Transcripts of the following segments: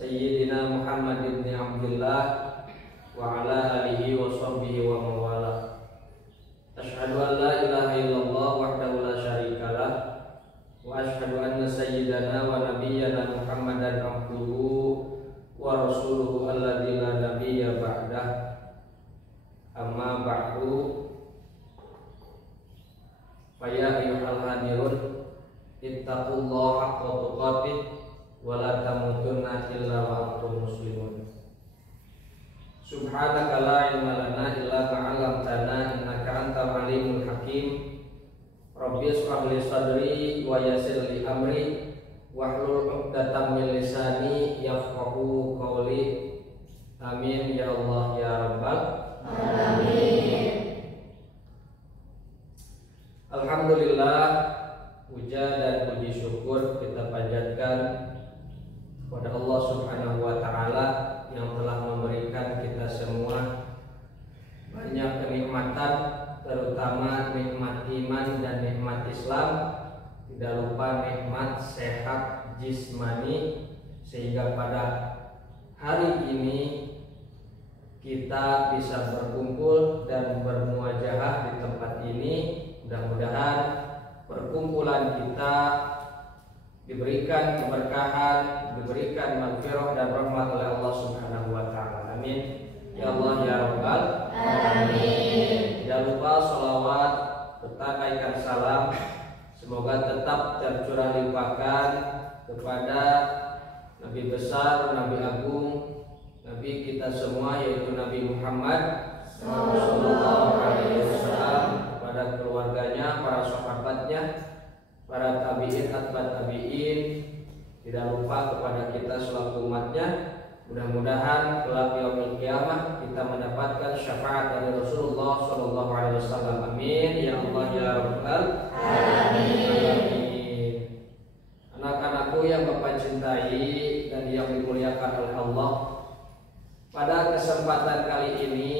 Sayyidina Muhammad ibn Abdullah wa ala alihi wa sahbihi wa mawala. Asyhadu an la ilaha illallah wahdahu la syarikalah wa asyhadu anna sayyidana wa nabiyyana Muhammadan abduhu wa rasuluhu alladzi la nabiyya ba'dah. Amma ba'du. Fa ya ayyuhal hadirun ittaqullaha haqqa tuqatih wa la tamutunna illa wa antum muslimun. Subhanaka la ilma lana illa ma 'allamtana innaka antal alimul hakim. Rabbi ishrah li sadri wa yassir li amri wahlul 'uqdatam min lisani yafqahu qawli. Amin ya Allah ya rabbal alamin. Alhamdulillah, puja dan puji syukur kita panjatkan kepada Allah Subhanahu wa taala yang telah memberikan kita semua banyak kenikmatan, terutama nikmat iman dan nikmat Islam. Tidak lupa nikmat sehat jismani, sehingga pada hari ini kita bisa berkumpul dan bermuajahah di tempat ini. Mudah-mudahan perkumpulan kita diberikan keberkahan, diberikan maghfirah dan rahmat oleh Allah Subhanahu wa taala. Amin. Ya Allah ya Rabbal alamin. Jangan lupa sholawat serta kaitan salam semoga tetap tercurah limpahkan kepada Nabi besar, Nabi agung, Nabi kita semua, yaitu Nabi Muhammad sallallahu alaihi wasallam, kepada keluarganya, para sahabatnya, para tabi'in, atba tabi'in, tidak lupa kepada kita selaku umatnya. Mudah-mudahan kelak yaumul qiyamah kita mendapatkan syafaat dari Rasulullah sallallahu alaihi wasallam. Amin ya Allah ya rabbal alamin. Anak-anakku yang Bapak cintai dan yang dimuliakan oleh Allah, pada kesempatan kali ini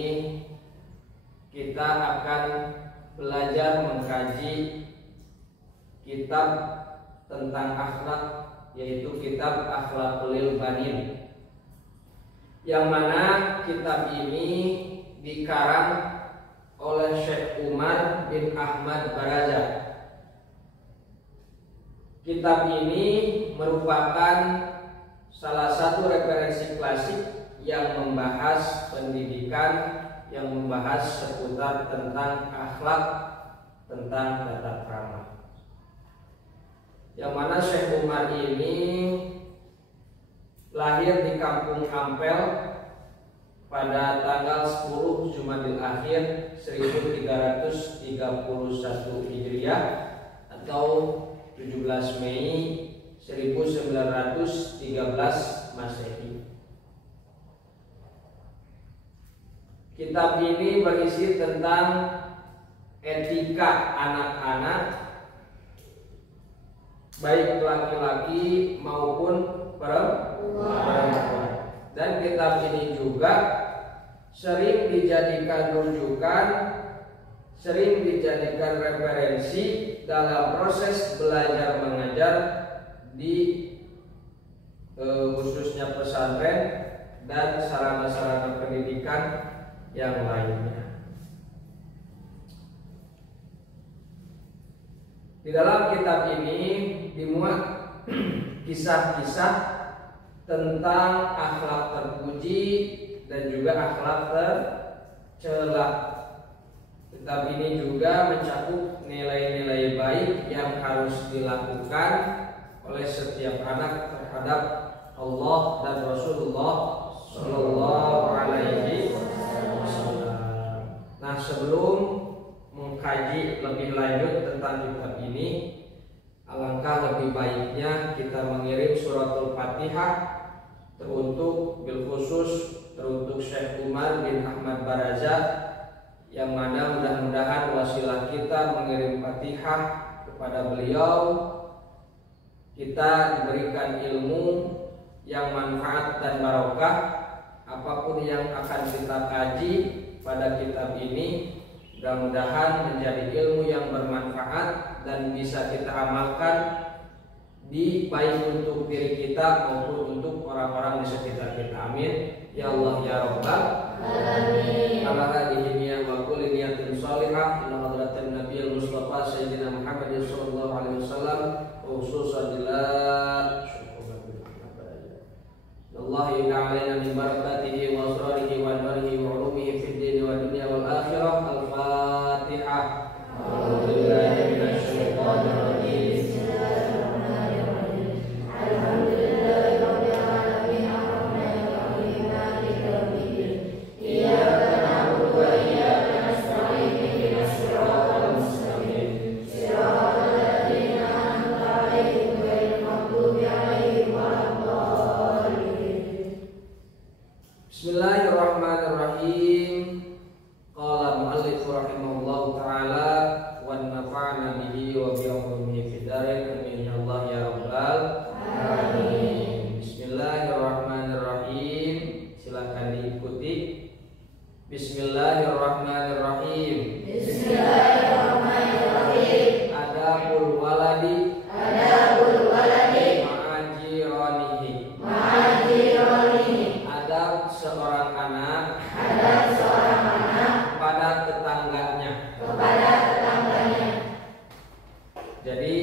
kita akan belajar mengkaji kitab tentang akhlak, yaitu kitab Akhlaqul Banin, yang mana kitab ini dikarang oleh Syekh Umar bin Ahmad Baraza. Kitab ini merupakan salah satu referensi klasik yang membahas pendidikan, yang membahas seputar tentang akhlak, tentang tata krama. Yang mana Syekh Umar ini lahir di Kampung Ampel pada tanggal 10 Jumadil Akhir 1331 Hijriah atau 17 Mei 1913 Masehi. Kitab ini berisi tentang etika anak-anak, baik laki-laki maupun perempuan. Dan kitab ini juga sering dijadikan rujukan, sering dijadikan referensi dalam proses belajar mengajar di khususnya pesantren dan sarana-sarana pendidikan yang lainnya. Di dalam kitab ini dimuat kisah-kisah tentang akhlak terpuji dan juga akhlak tercela. Kitab ini juga mencakup nilai-nilai baik yang harus dilakukan oleh setiap anak terhadap Allah dan Rasulullah sallallahu alaihi wasallam. Nah, sebelum mengkaji lebih lanjut tentang kitab ini, alangkah lebih baiknya kita mengirim suratul Fatihah teruntuk bil khusus teruntuk Syekh Umar bin Ahmad Baraza, yang mana mudah-mudahan wasilah kita mengirim Fatihah kepada beliau, kita diberikan ilmu yang manfaat dan barokah. Apapun yang akan kita kaji pada kitab ini, mudah-mudahan menjadi ilmu yang bermanfaat dan bisa kita amalkan baik untuk diri kita maupun untuk orang-orang orang-orang di sekitar kita. Amin ya Allah ya Rabbal alamin. Ala hadhihi niyyah wa kulli niyatin shalihah ila hadratin nabiyil mustafa sayyidina Muhammad sallallahu alaihi wasallam khususan la Allah ya'ala min barakatihi wa asrarihi wa nurihi wa ulumihi fid din wa dunya wal akhirah. Al-Fatihah. A'udzubillahi minasy syaithanir rajim. Bismillahirrahmanirrahim. Alhamdulillahirabbil alamin arrahmanir rahim maliki yaumiddin. Iyyaka na'budu wa iyyaka nasta'in ihdinas siratal mustaqim. Siratal ladzina an'amta 'alaihim ghairil maghdubi 'alaihim waladdallin. Bismillahirrahmanirrahim. Qala mu'allif rahimahullahu ta'ala wa nafa'na bihi wa bi ulumihi fid dharain. Amin ya Allah ya rabbal alamin. Bismillahirrahmanirrahim. Silakan diikuti. Bismillahirrahmanirrahim. Bismillahirrahmanirrahim. Adabul waladi ma'ajiranihi. Adab seorang anak kepada tetangganya. Jadi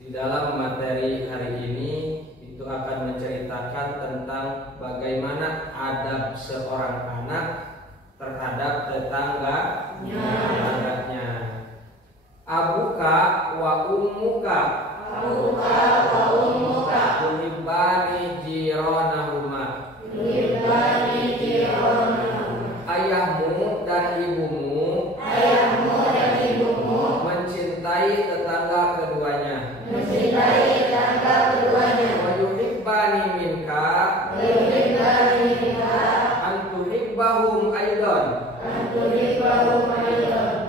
di dalam materi hari ini itu akan menceritakan tentang bagaimana adab seorang anak terhadap tetangganya. Abuka wa ummuka tuhibbani jiranahuma. Ayahmu dan ibumu mencintai tetangga keduanya. Wa yuhibbani minka an tuhibbahum aidan.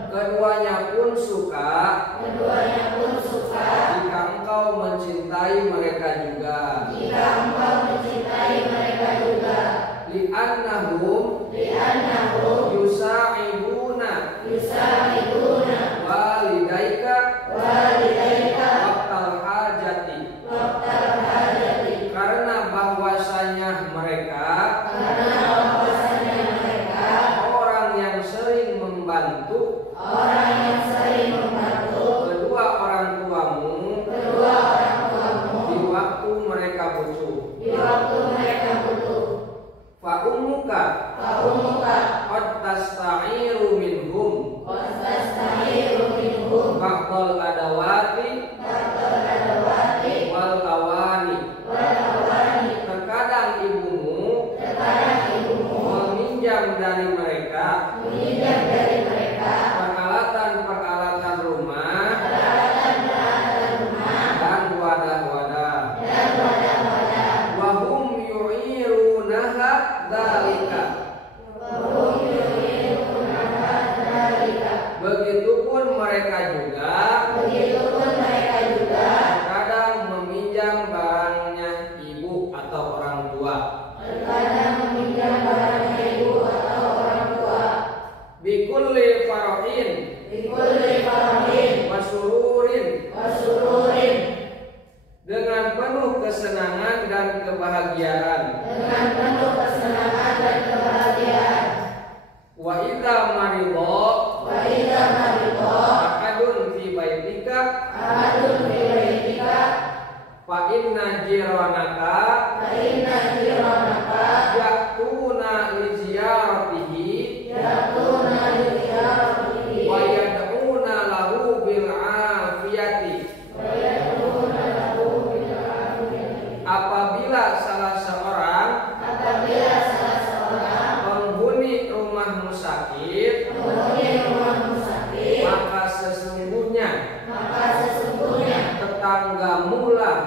Keduanya pun suka jika engkau mencintai mereka juga. Li'annahum yusa'iduna walidaika waqtal hajati. Karena bahwasanya mereka orang yang sering membantu kedua orang tuamu di waktu mereka butuh. Fa ummuka qad tasta'iru minhum ba'dal adawati wal awani. Terkadang ibumu meminjam dari mereka peralatan rumah dan wadah-wadah. Wa hum yu'irunaha dzalika. Begitupun mereka juga kadang meminjam barangnya ibu atau orang tua. Bikulli farahin wa sururin. Dengan penuh kesenangan dan kebahagiaan. Wa idza maridha ahadun fi baitika fa inna jiranaka ya'tuna li ziyaratihi wa yad'una lahu bil afiyati. Apabila salah seorang penghuni rumahmu sakit, maka sesungguhnya tetanggamu lah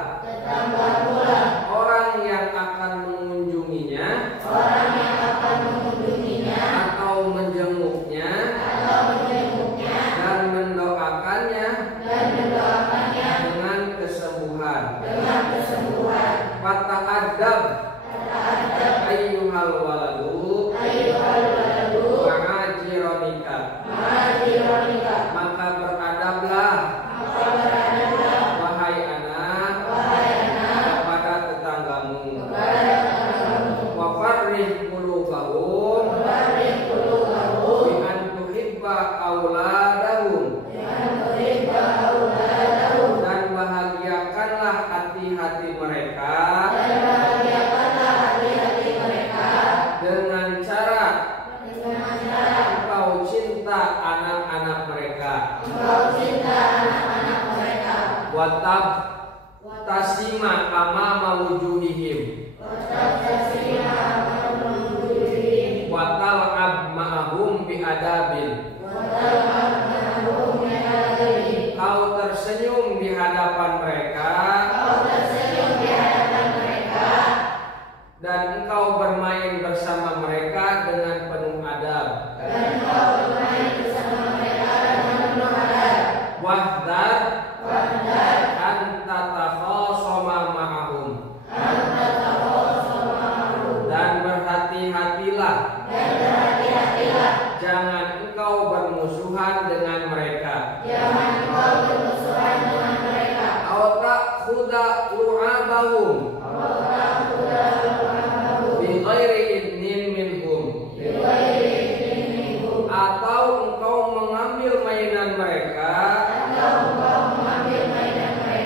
orang yang akan mengunjunginya atau menjenguknya dan mendoakannya dengan kesembuhan. Fata'adab ayyuhal waladu ma'ajiranika. Maka beradablah wahai anak kepada tetanggamu. watab tasima amama wujuhihim watal'ab ma'ahum bi'adabin. Kau tersenyum di hadapan mereka dan engkau bermain bersama mereka dengan penuh adab. Wahdar anta takhasama ma'ahum. Dan berhati-hatilah jangan engkau bermusuhan dengan mereka. Aw ta'khudha lu'abahum bi ghairi idnin minhum. Atau engkau mengambil mainan mereka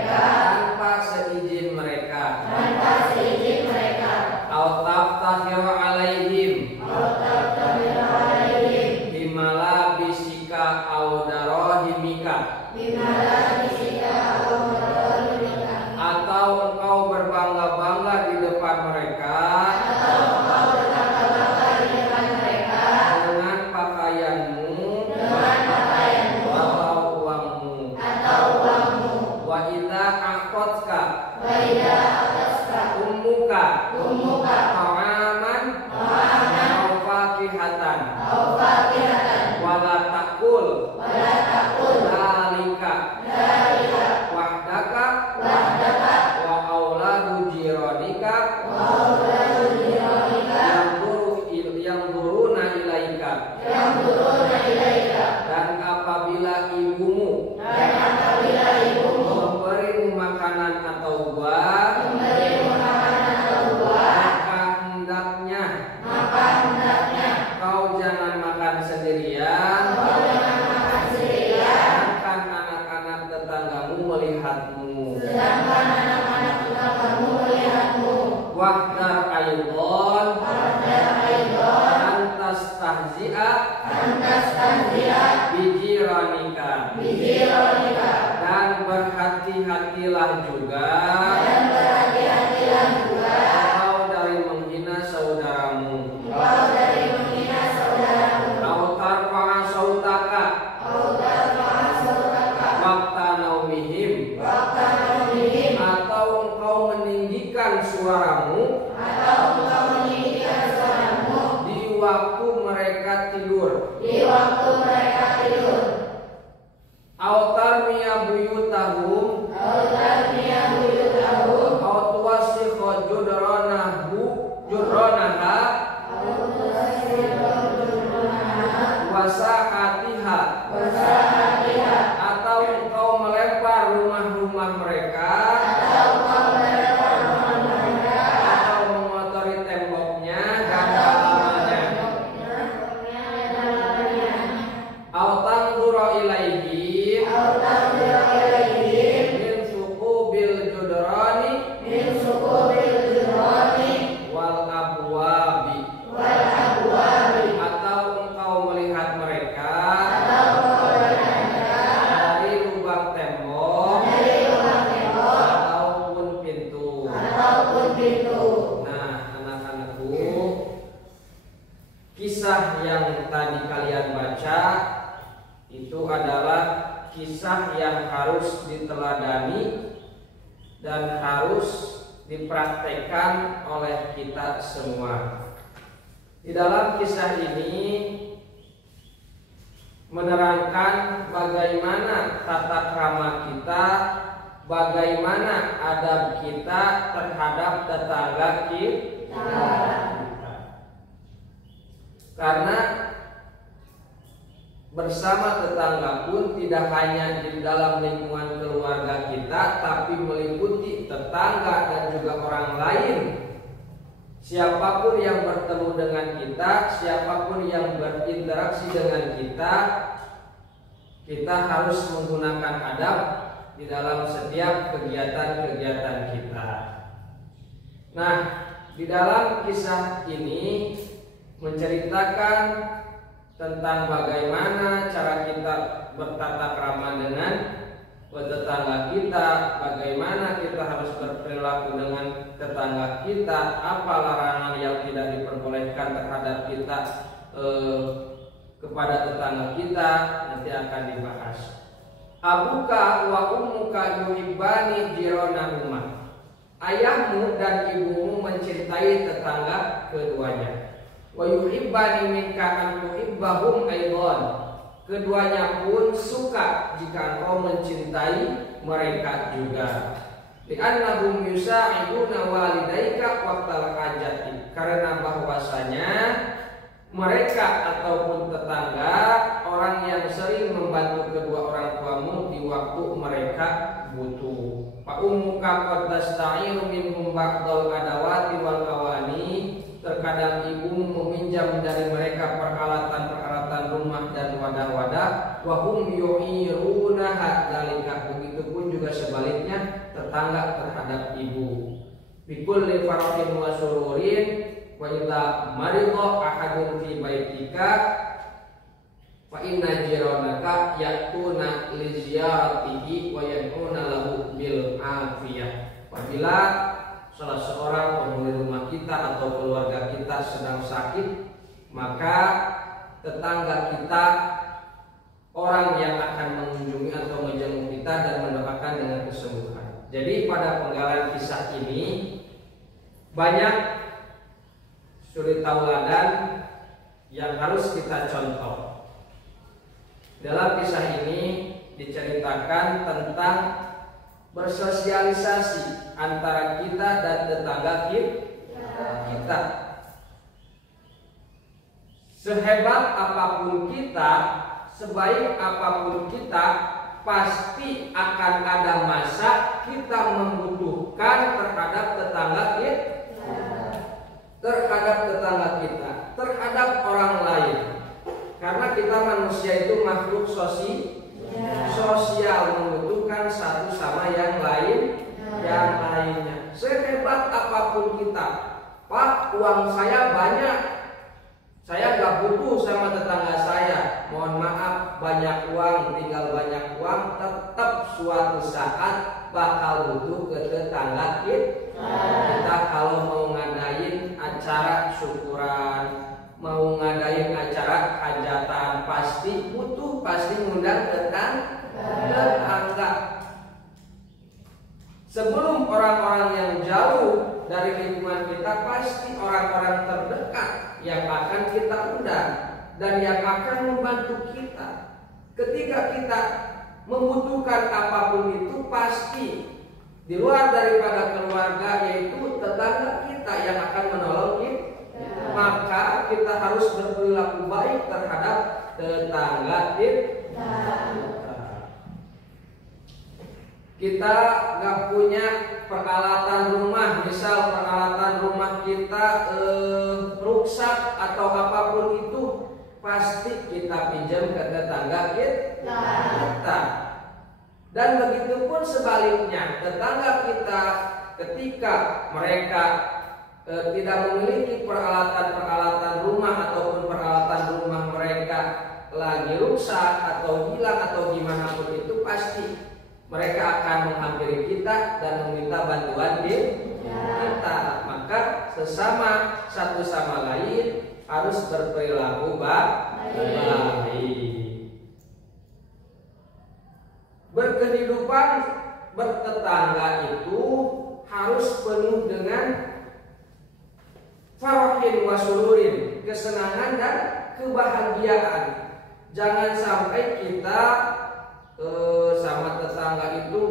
tanpa seizin mereka. Aw taftakhir alaihim bimalabisika aw darahimika. Atau engkau berbangga-bangga di depan mereka dengan pakaianmu atau uangmu. Wa idza aqatka ummuka ta'aman aw fakihatan wala taqul dalika wahdaka wa auladu jiranika yanzuruna ilaika. Dan apabila ibumu memberimu makanan atau buah, maka hendaknya kau jangan makan sendirian, sedangkan anak-anak tetanggamu melihatmu. Wahdar aydon antas tahzi'a bijiranika. Dan berhati-hatilah juga kau dari menghina saudaramu. Au tarfa'a sautaka waqta naumihim. Atau engkau meninggikan suaramu di waktu mereka tidur. Au tarmiya buyutahum au tuwasikha judranaha wasahatiha. Atau engkau melempar rumah-rumah mereka atau mengotori temboknya dan halamannya. Au tanzura ilaihim min suqubil judrani wal abwabi. Atau engkau melihat mereka dari lubang tembok ataupun pintu. Nah, anak-anakku, kisah yang tadi kalian baca itu adalah kisah yang harus diteladani dan harus dipraktekkan oleh kita semua. Di dalam kisah ini menerangkan bagaimana tata krama kita, bagaimana adab kita terhadap tetangga kita. Karena bersama tetangga pun tidak hanya di dalam lingkungan keluarga kita, tapi meliputi tetangga dan juga orang lain. Siapapun yang bertemu dengan kita, siapapun yang berinteraksi dengan kita, kita harus menggunakan adab di dalam setiap kegiatan-kegiatan kita. Nah, di dalam kisah ini menceritakan tentang bagaimana cara kita bertata krama dengan tetangga kita, bagaimana kita harus berperilaku dengan tetangga kita, apa larangan yang tidak diperbolehkan terhadap kita kepada tetangga kita, nanti akan dibahas. Abuka wa ummuka yuhibbani jiranahuma. Ayahmu dan ibumu mencintai tetangga keduanya. Wa yuhibbani minka an tuhibbahum aidan. Keduanya pun suka jika engkau mencintai mereka juga. Li'annahum yusa'iduna walidaika waqtal hajati. Karena bahwasanya mereka ataupun tetangga orang yang sering membantu kedua orang tuamu di waktu mereka butuh. Fa ummuka qad tasta'iru minhum ba'dal adawati wal awani. Terkadang ibumu meminjam dari mereka peralatan-peralatan rumah dan wadah-wadah. Wa hum yu'irunaha dzalika. Begitupun juga sebaliknya tetangga terhadap ibu. Bikulli farahin wa sururin wa idza marida ahadun fi baitika fa inna jiranaka ya'tuna li ziyaratihi wa yan'una lahu bil afiyah. Apabila salah seorang penghuni rumah kita atau keluarga kita sedang sakit, maka tetangga kita orang yang akan mengunjungi atau menjenguk kita dan mendoakan dengan kesembuhan. Jadi pada penggalan kisah ini banyak suri tauladan yang harus kita contoh. Dalam kisah ini diceritakan tentang bersosialisasi antara kita dan tetangga kita. Sehebat apapun kita, sebaik apapun kita, pasti akan ada masa kita membutuhkan terhadap tetangga kita, terhadap orang lain. Karena kita manusia itu makhluk sosial, membutuhkan satu sama yang lainnya. Sehebat apapun kita, Pak, uang saya banyak, saya gak butuh sama tetangga saya. Mohon maaf, banyak uang, tinggal banyak uang, tetap suatu saat bakal butuh ke tetangga kita. Kalau mau ngadain acara syukuran, mau ngadain acara hajatan, pasti butuh, pasti ngundang tetangga. Sebelum orang-orang yang jauh dari lingkungan kita, pasti orang-orang terdekat yang akan kita undang dan yang akan membantu kita. Ketika kita membutuhkan apapun itu, pasti di luar daripada keluarga, yaitu tetangga kita yang akan menolong kita. Maka kita harus berperilaku baik terhadap tetangga kita. Kita gak punya peralatan rumah, misal peralatan rumah kita rusak atau apapun itu, pasti kita pinjam ke tetangga kita. Dan begitu pun sebaliknya, tetangga kita ketika mereka tidak memiliki peralatan-peralatan rumah ataupun peralatan rumah mereka lagi rusak atau hilang atau gimana pun itu, pasti mereka akan menghampiri kita dan meminta bantuan kita. Maka sesama satu sama lain harus berperilaku baik. Berkehidupan bertetangga itu harus penuh dengan farahin wa sururin, kesenangan dan kebahagiaan. Jangan sampai kita sama tetangga itu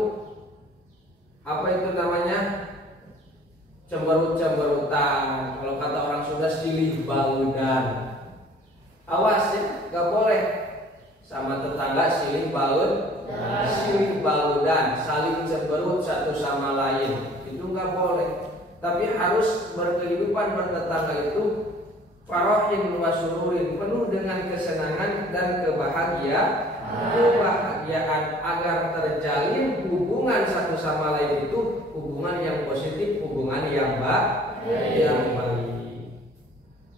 cemberut-cemberutan. Kalau kata orang Sunda, silih baludan. Awas ya, gak boleh sama tetangga silih baludan, saling cemberut satu sama lain. Itu gak boleh. Tapi harus berkehidupan bertetangga itu farahin wa sururin, penuh dengan kesenangan dan kebahagiaan agar terjalin hubungan satu sama lain itu hubungan yang positif, hubungan yang baik.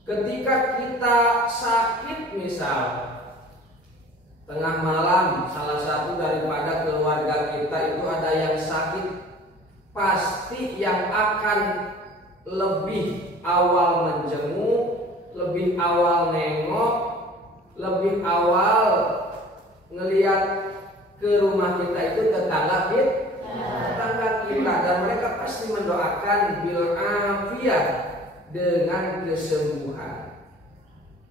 Ketika kita sakit misal, tengah malam salah satu daripada keluarga kita itu ada yang sakit, pasti yang akan lebih awal menjenguk, lebih awal nengok, lebih awal ngelihat ke rumah kita itu tetangga kita, dan mereka pasti mendoakan bil afiyah, dengan kesembuhan.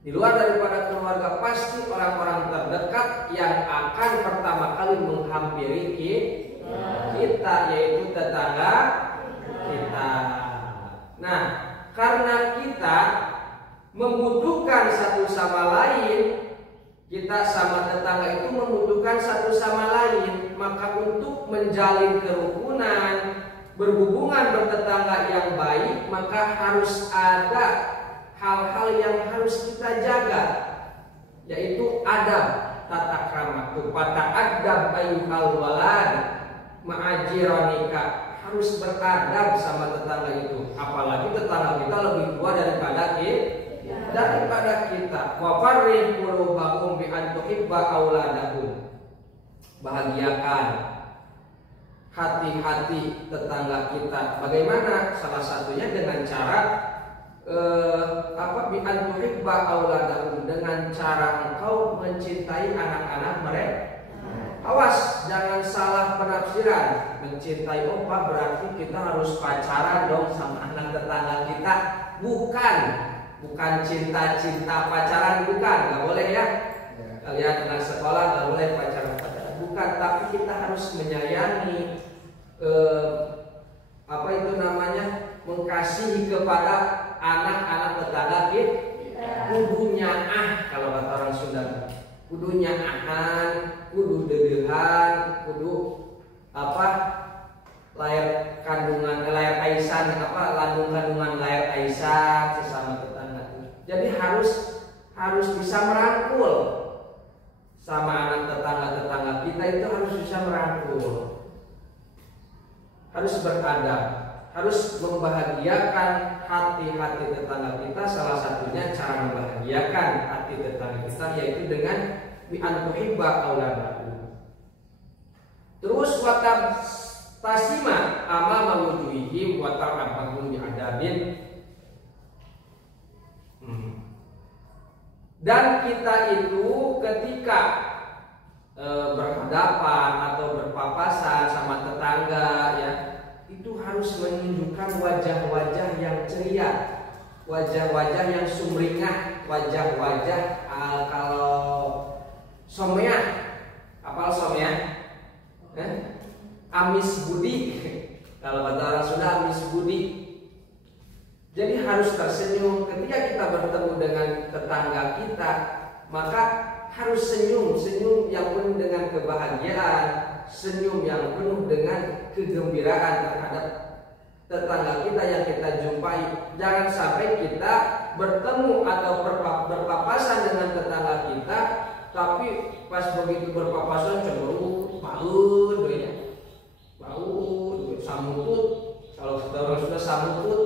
Di luar daripada keluarga, pasti orang-orang terdekat yang akan pertama kali menghampiri kita, yaitu tetangga kita. Nah, karena kita membutuhkan satu sama lain, kita sama tetangga itu membutuhkan satu sama lain, maka untuk menjalin kerukunan, berhubungan bertetangga yang baik, maka harus ada hal-hal yang harus kita jaga, yaitu adab, tata krama. Tupata adab ayyuhal walad ma'ajironika, harus beradab sama tetangga itu, apalagi tetangga kita lebih tua daripada kita. Wa farrih qulubahum bi an tuhibba auladahum, bahagiakan hati-hati tetangga kita. Bagaimana? Salah satunya dengan cara bi an tuhibba auladahum, dengan cara engkau mencintai anak-anak mereka. Awas, jangan salah penafsiran. Mencintai opa berarti kita harus pacaran dong sama anak tetangga kita. Bukan cinta-cinta pacaran, bukan, nggak boleh ya. Kalian anak sekolah nggak boleh pacaran, bukan. Tapi kita harus menyayangi, mengasihi kepada anak-anak tetangga kita. Kudunya kalau kata orang Sunda, kudunya kudu dedehan, kudu layar kandungan, layar aisan, kandungan layar aisan sesama tetangga. Jadi harus bisa merangkul sama anak tetangga kita, itu harus bisa merangkul, harus beradab, harus membahagiakan hati-hati tetangga kita. Salah satunya cara membahagiakan hati tetangga kita yaitu dengan bi an tuhibba auladahum. Terus watab tasima amama wujuhihim wa ta'abahum bi adabin. Dan kita itu ketika berhadapan atau berpapasan sama tetangga ya, itu harus menunjukkan wajah-wajah yang ceria, wajah-wajah yang sumringah, wajah-wajah kalau somea, apal somea? Amis budi. Kalau kata orang Sunda, amis budi. Jadi harus tersenyum ketika kita bertemu dengan tetangga kita, maka harus senyum yang penuh dengan kebahagiaan, senyum yang penuh dengan kegembiraan terhadap tetangga kita yang kita jumpai. Jangan sampai kita bertemu atau berpapasan dengan tetangga kita, tapi pas begitu berpapasan cenderung paut, samutut. Kalau orang sudah samutut,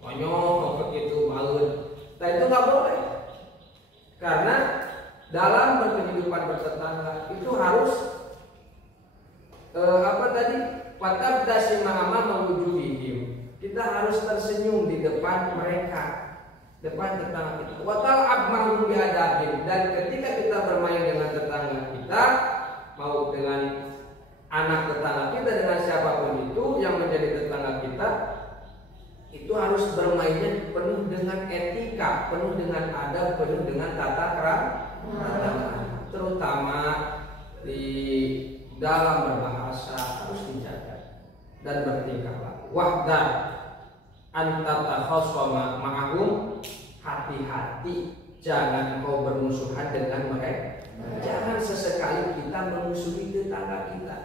monyong begitu maut. Nah itu nggak boleh, karena dalam berkehidupan bertetangga itu harus watab dasimama mewujuhihim, kita harus tersenyum di depan mereka, depan tetangga kita. Watal abmahum biadabin, dan ketika kita bermain dengan tetangga kita, mau dengan anak tetangga kita, dengan siapapun itu yang menjadi tetangga kita, itu harus bermainnya penuh dengan etika, penuh dengan adab, penuh dengan tata krama, terutama di dalam berbahasa harus dijaga dan bertingkah laku. Wahdar antata khosoma ma'ahum, hati-hati jangan kau bermusuhan dengan mereka. Jangan sesekali kita memusuhi tetangga kita.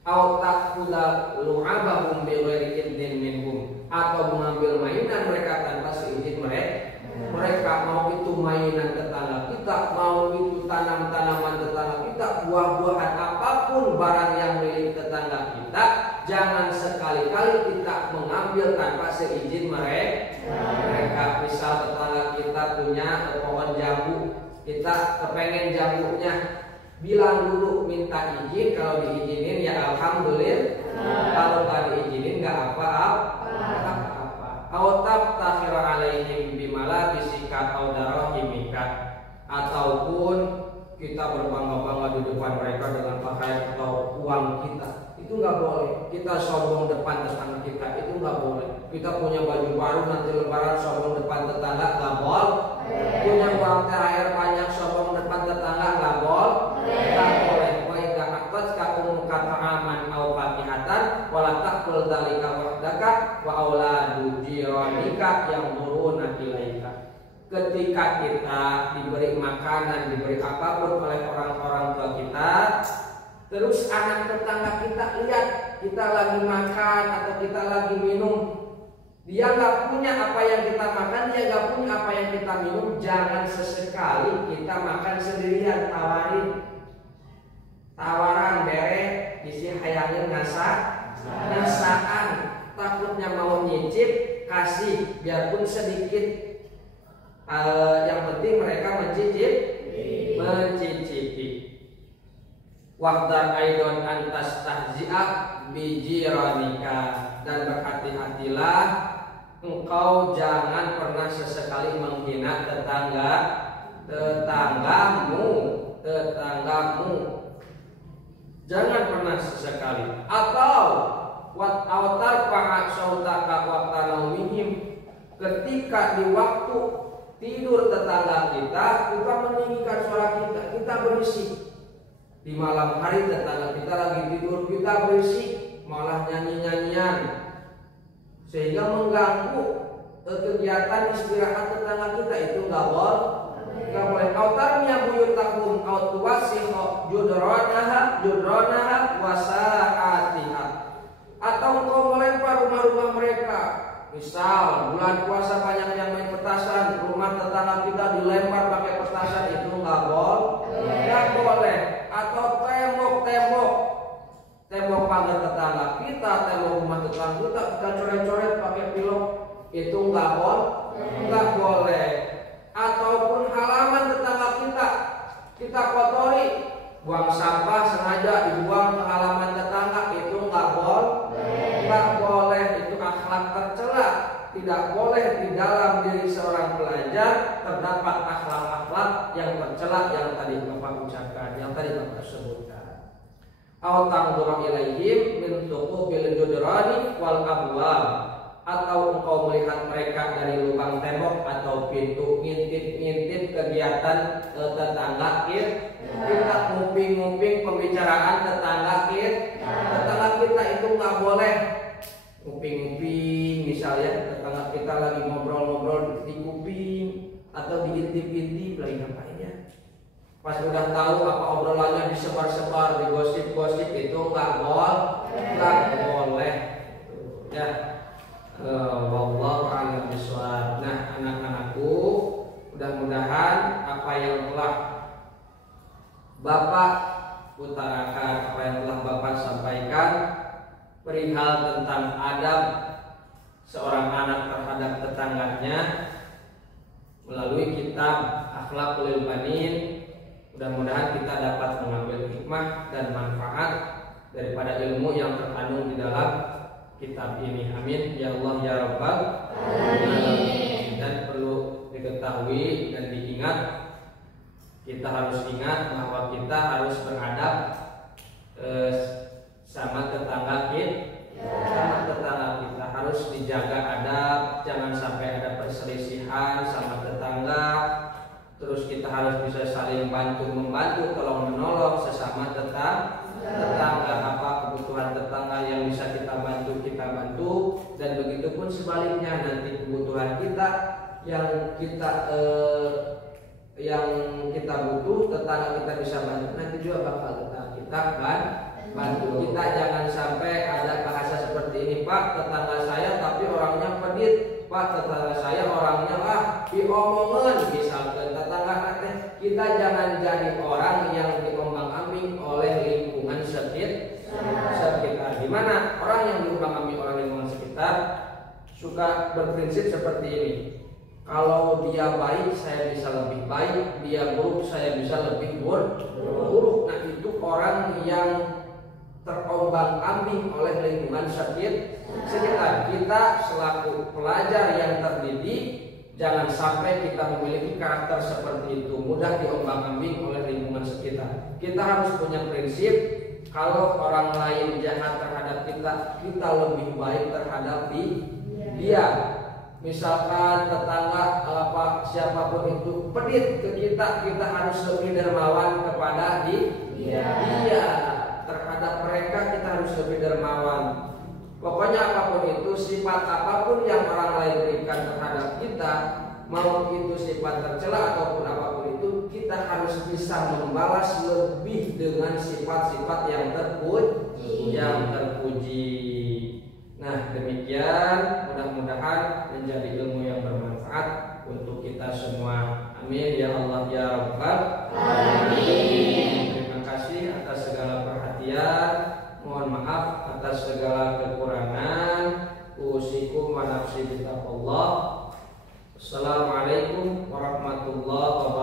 Au takhudha lu'abahum bi ghairi idnin minhum, atau mengambil mainan mereka tanpa seizin mereka. Mereka mau itu mainan tetangga kita, mau itu tanaman-tanaman tetangga kita, buah-buahan apapun barang yang milik tetangga kita, jangan sekali-kali kita mengambil tanpa seizin mereka. Misal tetangga kita punya pohon jambu, kita kepengen jamunya, bilang dulu minta izin, kalau diizinin ya alhamdulillah, kalau nggak diizinin nggak apa-apa. Autab takhir alaihim bimala bisika audarahimika, ataupun kita berbangga-bangga di depan mereka dengan pakaian atau uang kita, itu nggak boleh. Kita sombong depan tetangga kita, itu nggak boleh. Kita punya baju baru nanti lebaran sombong depan tetangga, nggak boleh. Punya uang THR banyak sombong depan tetangga, nggak boleh. Nggak boleh. Wa idza attatka ummuka ta'aman aw fakihatan wala taqul dzalika wahdaka wa auladu jiranika yanzuruna ilaika. Ketika kita diberi makanan, diberi apapun oleh orang-orang tua kita, terus anak tetangga kita lihat kita lagi makan atau kita lagi minum, dia nggak punya apa yang kita makan, dia nggak punya apa yang kita minum, jangan sesekali kita makan sendirian, tawaran bere, isi hayangin ngasaan, takutnya mau nyicip, kasih biarpun sedikit. Yang penting mereka mencicipi. Waqdar aidon antas tahzi'ah bijiranika, dan berhati-hatilah engkau jangan pernah sesekali menghina tetanggamu. Jangan pernah sesekali. Atau wat autar fa'at sautaka waqta naumihim, ketika di waktu tidur tetangga kita meninggikan suara kita berisik. Di malam hari tetangga kita lagi tidur, kita berisik, malah nyanyi-nyanyian, sehingga mengganggu kegiatan istirahat tetangga kita, itu nggak boleh. Autarnya buyutakum autuwasiho judronaha wasaatiha, atau engkau melempar rumah-rumah mereka. Misal bulan puasa banyak yang main petasan, rumah tetangga kita dilempar pakai petasan, itu nggak boleh. Atau tembok pagar tetangga kita, tembok rumah tetangga kita coret-coret pakai pilok, itu nggak boleh. Ataupun halaman tetangga kita kotori, buang sampah sengaja dibuang ke halaman tetangga, itu nggak boleh. Itu akhlak tercela. Tidak boleh di dalam diri seorang pelajar terdapat akhlak-akhlak yang tercela yang tadi Bapak ucapkan, yang tadi Bapak sebutkan. Au tanzuru ilaihim min tuqubil judrani wal abwab, atau engkau melihat mereka dari lubang tembok atau pintu, ngintip kegiatan tetangga kita, nguping pembicaraan tetangga kita, itu nggak boleh. Nguping misalnya tetangga kita lagi ngobrol di kuping atau diintip lagi ngapainnya. Pas udah tahu apa obrolannya disebar-sebar, digosip-gosip, itu nggak boleh. Ya. Wallahu a'lam bishawab. Nah, anak-anakku, mudah-mudahan apa yang telah Bapak utarakan, apa yang telah Bapak sampaikan perihal tentang adab seorang anak terhadap tetangganya melalui kitab Akhlaqul Banin, mudah-mudahan kita dapat mengambil hikmah dan manfaat daripada ilmu yang terkandung di dalam kitab ini. Amin ya Allah ya Rabbal alamin. Dan perlu diketahui dan diingat, kita harus ingat bahwa kita harus beradab sama tetangga kita, harus dijaga adab, jangan sampai ada perselisihan sama tetangga. Terus kita harus bisa saling membantu, tolong menolong sesama tetangga. Apa kebutuhan tetangga yang bisa kita bantu, dan begitu pun sebaliknya, nanti kebutuhan kita yang kita butuh, tetangga kita bisa bantu, nanti juga bakal kita bantu. Kita jangan sampai ada bahasa seperti ini, Pak, tetangga saya tapi orangnya pedit, Pak, tetangga saya orangnya diomongin, misalkan tetangga kita. Jangan jadi orang yang diombang-ambing oleh lingkungan sekitar. Di mana orang yang diombang-ambing oleh lingkungan sekitar suka berprinsip seperti ini. Kalau dia baik, saya bisa lebih baik. Dia buruk, saya bisa lebih buruk. Nah, itu orang yang terombang-ambing oleh lingkungan sekitar. Kita selaku pelajar yang terdidik, jangan sampai kita memiliki karakter seperti itu, mudah diombang-ambing oleh lingkungan sekitar. Kita harus punya prinsip, kalau orang lain jahat terhadap kita, kita lebih baik terhadap dia. Misalkan tetangga siapapun itu pedit ke kita, kita harus lebih dermawan kepada dia. Terhadap mereka kita harus lebih dermawan. Pokoknya apapun itu, sifat apapun yang orang lain berikan terhadap kita, mau itu sifat tercela ataupun apapun itu, kita harus bisa membalas lebih dengan sifat-sifat yang terpuji. Nah, demikian, mudah-mudahan menjadi ilmu yang bermanfaat untuk kita semua. Amin ya Allah ya Rabbal alamin. Terima kasih atas segala perhatian. Mohon maaf atas segala kekurangan. Usikum wa nafsi bitaqullah. Assalamualaikum warahmatullahi wabarakatuh.